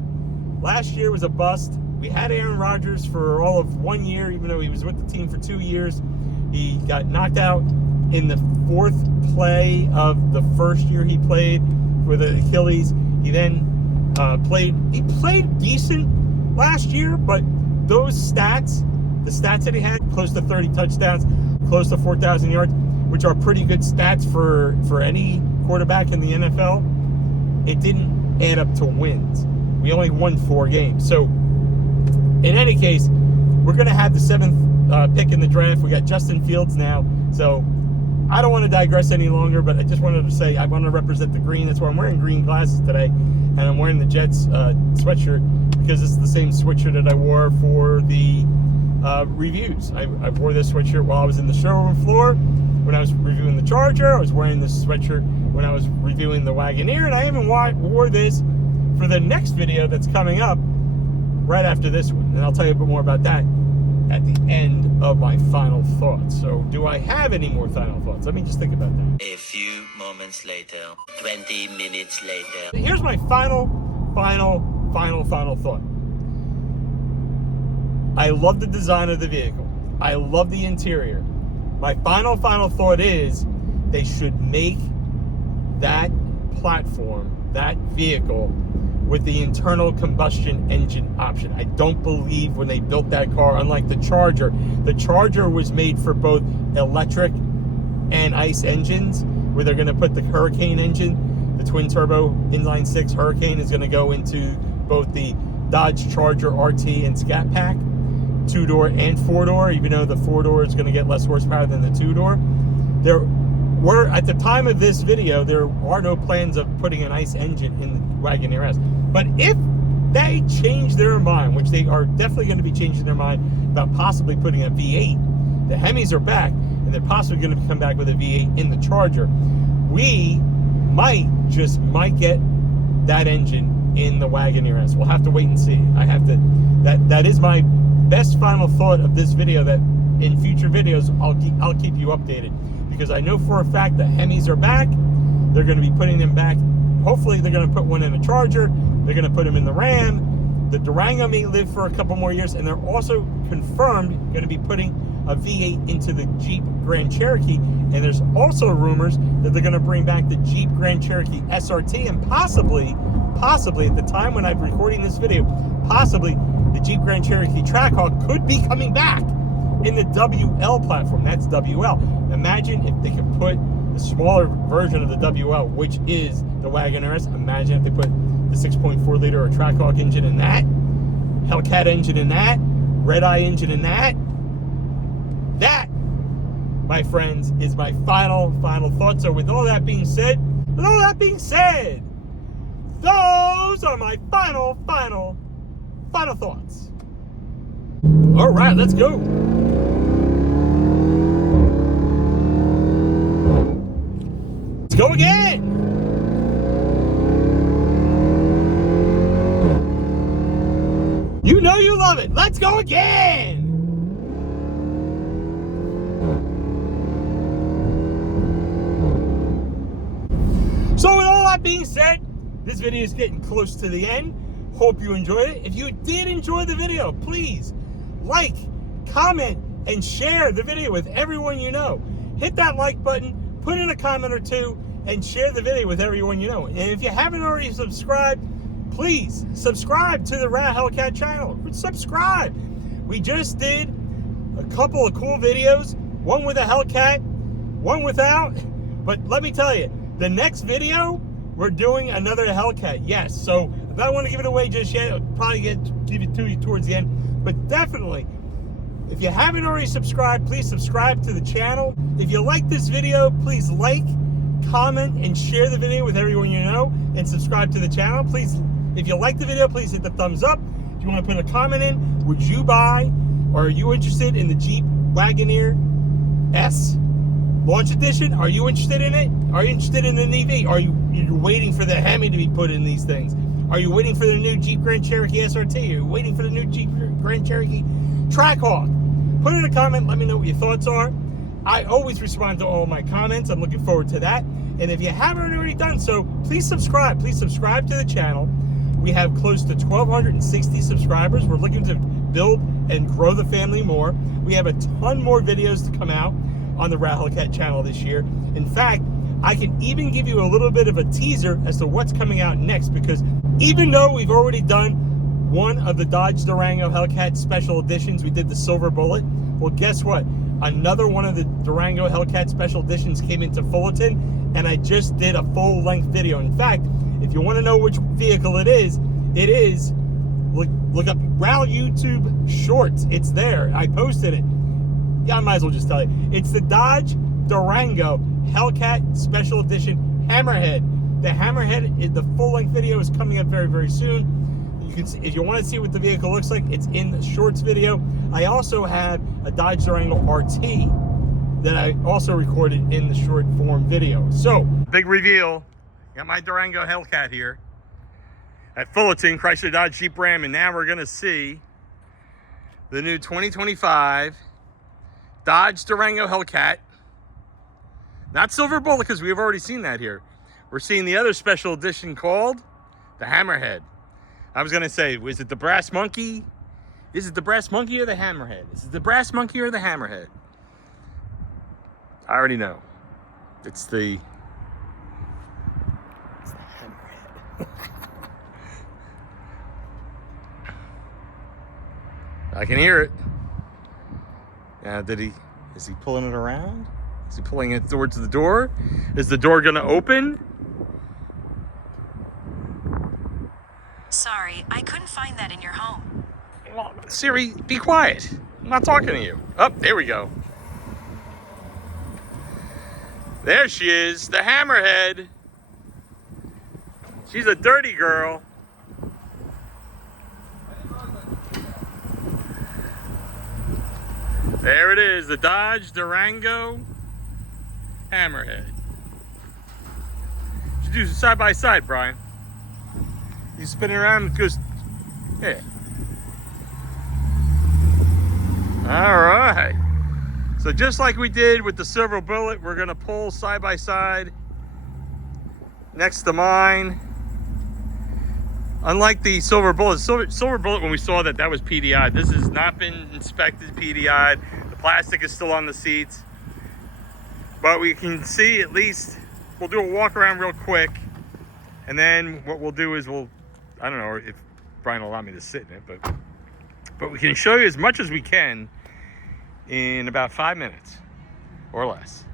last year was a bust. We had Aaron Rodgers for all of 1 year, even though he was with the team for 2 years. He got knocked out in the 4th play of the first year he played with the Achilles. He then played decent last year, but those stats, the stats that he had, close to 30 touchdowns, close to 4,000 yards, which are pretty good stats for any quarterback in the NFL, it didn't add up to wins. We only won 4 games. So in any case, we're going to have the 7th pick in the draft. We got Justin Fields now. So I don't want to digress any longer, but I just wanted to say I want to represent the green. That's why I'm wearing green glasses today, and I'm wearing the Jets sweatshirt, because it's the same sweatshirt that I wore for the reviews. I wore this sweatshirt while I was in the showroom floor when I was reviewing the Charger. I was wearing this sweatshirt when I was reviewing the Wagoneer, and I even wore this for the next video that's coming up right after this one, and I'll tell you a bit more about that at the end of my final thoughts. So do I have any more final thoughts? Let me just think about that. A few moments later, 20 minutes later. Here's my final thought. I love the design of the vehicle. I love the interior. My final thought is they should make that platform, that vehicle, with the internal combustion engine option. I don't believe when they built that car, unlike the Charger was made for both electric and ICE engines, where they're gonna put the Hurricane engine, the twin turbo inline 6 Hurricane is gonna go into both the Dodge Charger RT and Scat Pack, 2-door and 4-door, even though the 4-door is gonna get less horsepower than the 2-door. At the time of this video, there are no plans of putting an ICE engine in the Wagoneer S. But if they change their mind, which they are definitely going to be changing their mind about possibly putting a V8, the Hemis are back, and they're possibly going to come back with a V8 in the Charger. We might get that engine in the Wagoneer S. We'll have to wait and see. That is my best final thought of this video, that in future videos I'll keep you updated, because I know for a fact that Hemis are back. They're going to be putting them back. Hopefully they're going to put one in a Charger. They're going to put them in the Ram. The Durango may live for a couple more years, and they're also confirmed going to be putting a V8 into the Jeep Grand Cherokee. And there's also rumors that they're going to bring back the Jeep Grand Cherokee SRT, and possibly at the time when I'm recording this video, possibly the Jeep Grand Cherokee Trackhawk could be coming back in the WL platform. That's WL. Imagine if they could put the smaller version of the WL, which is the Wagoneer S. Imagine if they put the 6.4 liter or Trackhawk engine in that, Hellcat engine in that, Red Eye engine in that. That, my friends, is my final thought. So with all that being said, those are my final thoughts. All right, let's go. Let's go again. You know you love it. Let's go again. So with all that being said, this video is getting close to the end. Hope you enjoyed it. If you did enjoy the video, please like, comment, and share the video with everyone you know. Hit that like button, put in a comment or two, and share the video with everyone you know. And if you haven't already subscribed, please subscribe to the RalHellcat channel. Subscribe. We just did a couple of cool videos, one with a Hellcat, one without. But let me tell you, the next video, we're doing another Hellcat. Yes, so if I want to give it away just yet, I'll probably give it to you towards the end. But definitely, if you haven't already subscribed, please subscribe to the channel. If you like this video, please like, comment, and share the video with everyone you know, and subscribe to the channel. Please, if you like the video, please hit the thumbs up. If you want to put a comment in, would you buy, or are you interested in the Jeep Wagoneer S Launch Edition? Are you interested in it? Are you interested in an EV? Are you waiting for the HEMI to be put in these things? Are you waiting for the new Jeep Grand Cherokee SRT? Are you waiting for the new Jeep Grand Cherokee Trackhawk? Put in a comment, let me know what your thoughts are. I always respond to all my comments. I'm looking forward to that. And if you haven't already done so, please subscribe. Please subscribe to the channel. We have close to 1,260 subscribers. We're looking to build and grow the family more. We have a ton more videos to come out on the RalHellcat channel this year. In fact, I can even give you a little bit of a teaser as to what's coming out next, because even though we've already done one of the Dodge Durango Hellcat special editions, we did the Silver Bullet. Well, guess what? Another one of the Durango Hellcat special editions came into Fullerton, and I just did a full-length video. In fact, if you want to know which vehicle it is, look up Ral YouTube Shorts. It's there. I posted it. Yeah, I might as well just tell you. It's the Dodge Durango Hellcat Special Edition Hammerhead. The Hammerhead, the full-length video is coming up very, very soon. You can see, if you want to see what the vehicle looks like, it's in the Shorts video. I also have a Dodge Durango RT that I also recorded in the short form video. So, big reveal. Got my Durango Hellcat here at Fullerton, Chrysler Dodge Jeep Ram, and now we're going to see the new 2025 Dodge Durango Hellcat. Not Silver Bullet, because we've already seen that here. We're seeing the other special edition called the Hammerhead. I was going to say, is it the Brass Monkey? Is it the Brass Monkey or the Hammerhead? Is it the Brass Monkey or the Hammerhead? I already know. It's the Hammerhead. I can hear it. Now, is he pulling it around? Is he pulling it towards the door? Is the door gonna open? Sorry, I couldn't find that in your home. Well, Siri, be quiet. I'm not talking to you. Oh, there we go. There she is, the Hammerhead. She's a dirty girl. There it is, the Dodge Durango Hammerhead. You should do side by side, Brian. You spin it around, it goes, yeah. All right. So just like we did with the Silver Bullet, we're gonna pull side by side next to mine. Unlike the Silver Bullet, Silver Bullet, when we saw that, that was PDI. This has not been inspected, PDI'd. The plastic is still on the seats. But we can see at least, we'll do a walk around real quick. And then what we'll do is I don't know if Brian will allow me to sit in it, but we can show you as much as we can in about 5 minutes or less.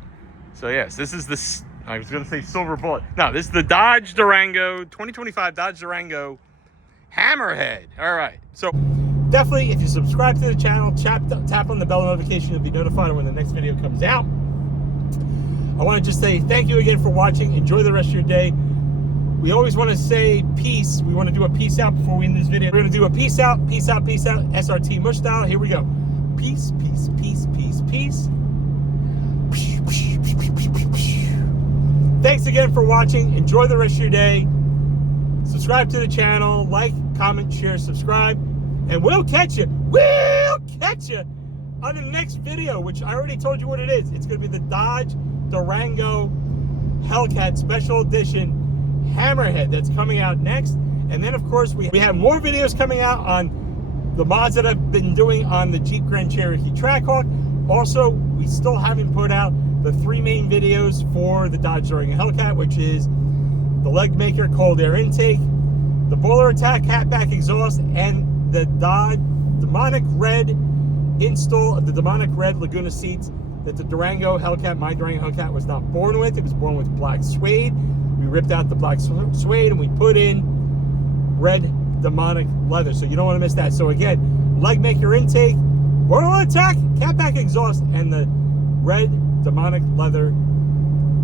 So yes, this is this, I was going to say Silver Bullet. No, this is the Dodge Durango, 2025 Dodge Durango Hammerhead. All right. So definitely, if you subscribe to the channel, tap on the bell notification, you'll be notified when the next video comes out. I want to just say thank you again for watching. Enjoy the rest of your day. We always want to say peace. We want to do a peace out before we end this video. We're going to do a peace out, peace out, peace out, SRT mush style. Here we go. Peace, peace, peace, peace, peace. Thanks again for watching. Enjoy the rest of your day. Subscribe to the channel. Like, comment, share, subscribe. And we'll catch you. We'll catch you on the next video, which I already told you what it is. It's going to be the Dodge Durango Hellcat Special Edition Hammerhead that's coming out next. And then, of course, we have more videos coming out on the mods that I've been doing on the Jeep Grand Cherokee Trackhawk. Also, we still haven't put out the 3 main videos for the Dodge Durango Hellcat, which is the leg maker cold air intake, the boiler attack hatback exhaust, and the Dodge demonic red install of the demonic red Laguna seats that the Durango Hellcat, my Durango Hellcat, was not born with. It was born with black suede. We ripped out the black suede and we put in red demonic leather, so you don't want to miss that. So again, leg maker intake, boiler attack, catback exhaust, and the red demonic leather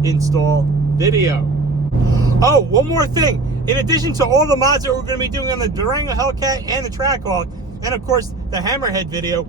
install video. Oh, one more thing. In addition to all the mods that we're going to be doing on the Durango Hellcat and the Trackhawk, and of course the Hammerhead video,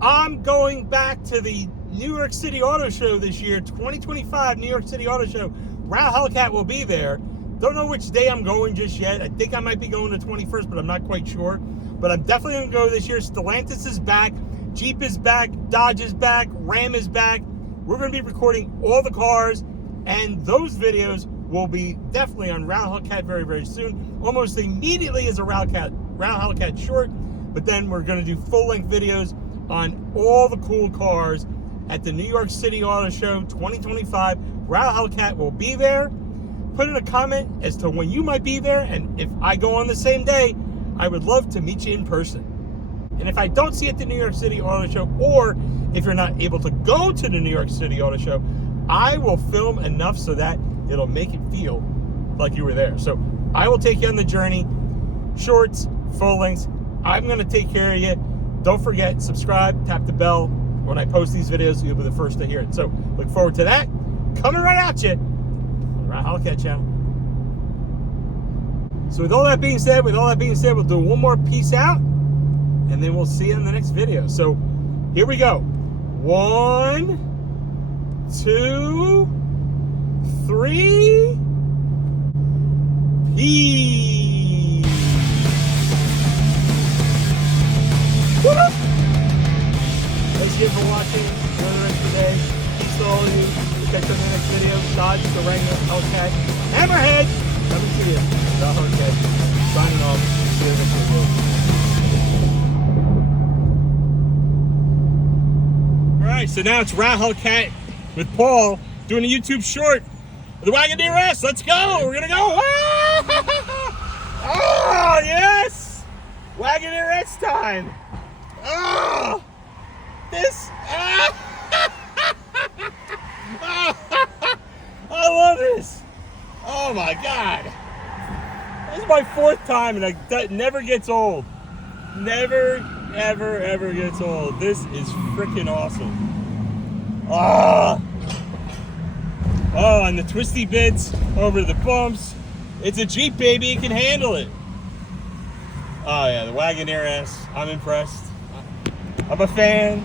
I'm going back to the New York City Auto Show this year, 2025 New York City Auto Show. RalHellcat will be there. Don't know which day I'm going just yet. I think I might be going the 21st, but I'm not quite sure. But I'm definitely going to go this year. Stellantis is back. Jeep is back. Dodge is back. Ram is back. We're going to be recording all the cars, and those videos will be definitely on RalHellcat very, very soon. Almost immediately as a RalHellcat short, but then we're going to do full-length videos on all the cool cars at the New York City Auto Show 2025. RalHellcat will be there. Put in a comment as to when you might be there, and if I go on the same day, I would love to meet you in person. And if I don't see you at the New York City Auto Show, or if you're not able to go to the New York City Auto Show, I will film enough so that it'll make it feel like you were there. So I will take you on the journey, shorts, full lengths. I'm going to take care of you. Don't forget, subscribe, tap the bell. When I post these videos, you'll be the first to hear it. So look forward to that. Coming right at you on the Hellcat channel. So with all that being said, we'll do one more piece out, and then we'll see you in the next video. So here we go. 1, 2, 3. Peace. Woo! Thanks again for watching. Enjoy the rest of the day. Peace to all of you. We'll catch you on the next video. Dodge, Durango, Hellcat, Hammerhead. Coming to you. RalHellcat. Signing off. See you in the next video. Alright, so now it's RalHellcat with Paul doing a YouTube short. The Wagoneer S. Let's go. We're gonna go. Oh, yes. Wagoneer S time. Oh. This. I love this. Oh my God. This is my 4th time, and that never gets old. Never, ever, ever gets old. This is freaking awesome. Oh, and the twisty bits over the bumps. It's a Jeep, baby. It can handle it. Oh yeah, the Wagoneer S. I'm impressed. I'm a fan.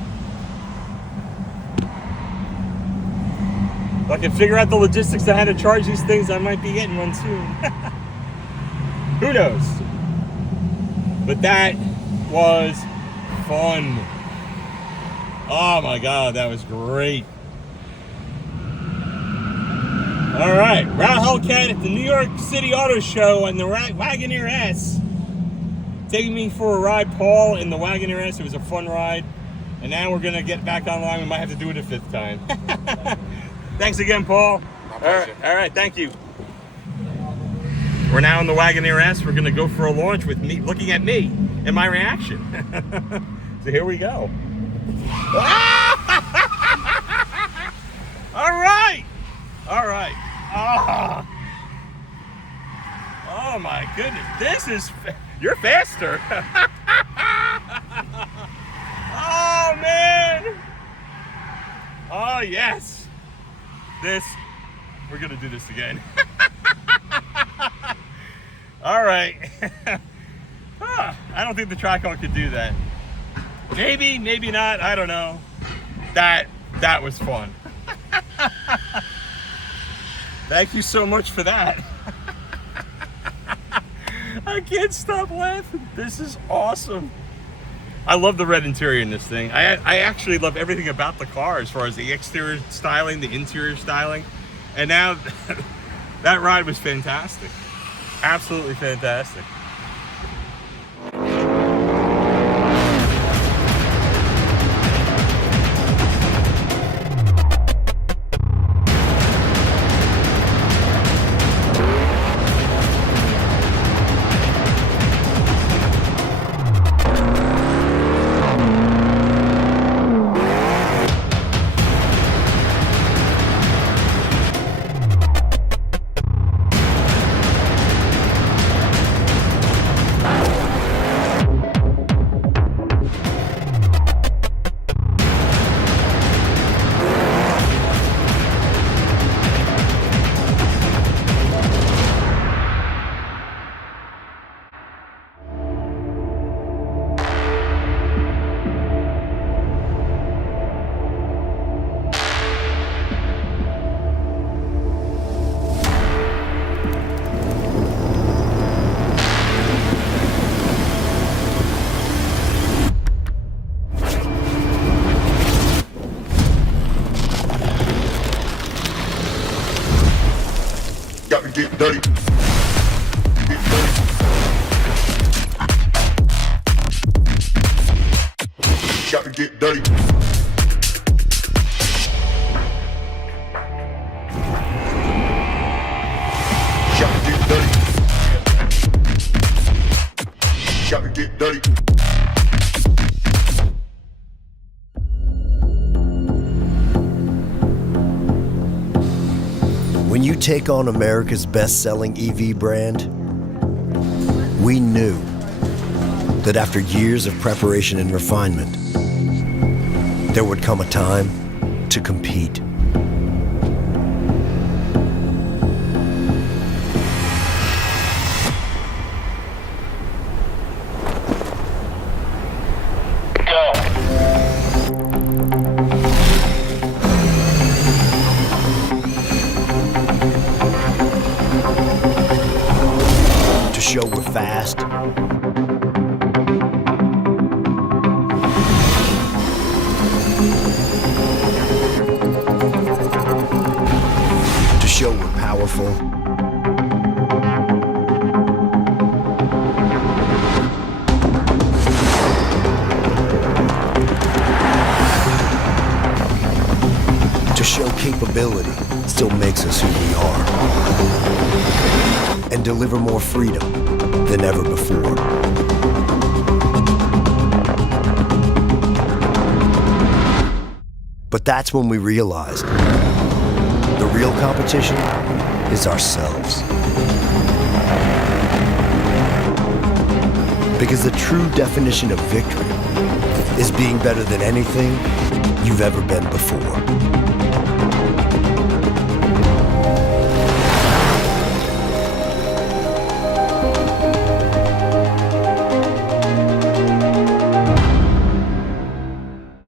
If I can figure out the logistics of how to charge these things, I might be getting one soon. Who knows? But that was fun. Oh my God, that was great. All right, RalHellcat at the New York City Auto Show and the Wagoneer S. Taking me for a ride, Paul, in the Wagoneer S. It was a fun ride. And now we're gonna get back online. We might have to do it a 5th time. Thanks again, Paul. All right, thank you. We're now in the Wagoneer S. We're gonna go for a launch with me, looking at me and my reaction. So here we go. All right. Oh my goodness, this is, you're faster. Oh man. Oh yes. We're gonna do this again. All right. I don't think the Trackhawk could do that. Maybe not, I don't know. That was fun. Thank you so much for that. I can't stop laughing. This is awesome. I love the red interior in this thing. I actually love everything about the car as far as the exterior styling, the interior styling. And now that ride was fantastic. Absolutely fantastic. Shop and get dirty. Get dirty. Shop and get dirty. Shop and get dirty. Shop and get dirty. When you take on America's best-selling EV brand, we knew that after years of preparation and refinement, there would come a time to compete. To show we're fast, to show we're powerful, to show capability still makes us who we are, and deliver more freedom than ever before. But that's when we realized the real competition is ourselves. Because the true definition of victory is being better than anything you've ever been before.